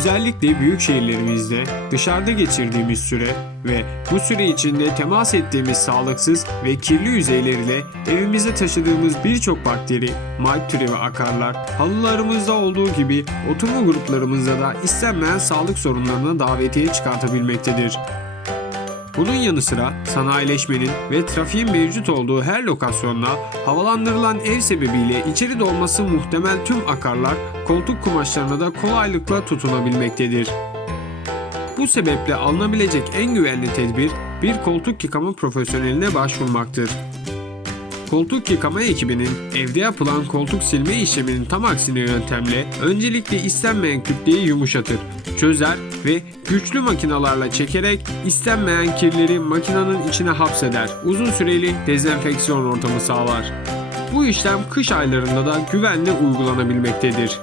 Özellikle büyük şehirlerimizde dışarıda geçirdiğimiz süre ve bu süre içinde temas ettiğimiz sağlıksız ve kirli yüzeyler ile evimize taşıdığımız birçok bakteri, mike türevi akarlar, halılarımızda olduğu gibi oturma gruplarımızda da istenmeyen sağlık sorunlarına davetiye çıkartabilmektedir. Bunun yanı sıra sanayileşmenin ve trafiğin mevcut olduğu her lokasyonda havalandırılan ev sebebiyle içeri dolması muhtemel tüm akarlar koltuk kumaşlarına da kolaylıkla tutunabilmektedir. Bu sebeple alınabilecek en güvenli tedbir bir koltuk yıkama profesyoneline başvurmaktır. Koltuk yıkama ekibinin evde yapılan koltuk silme işleminin tam aksine yöntemle öncelikle istenmeyen kütleyi yumuşatır, çözer ve güçlü makinalarla çekerek istenmeyen kirleri makinanın içine hapseder. Uzun süreli dezenfeksiyon ortamı sağlar. Bu işlem kış aylarında da güvenle uygulanabilmektedir.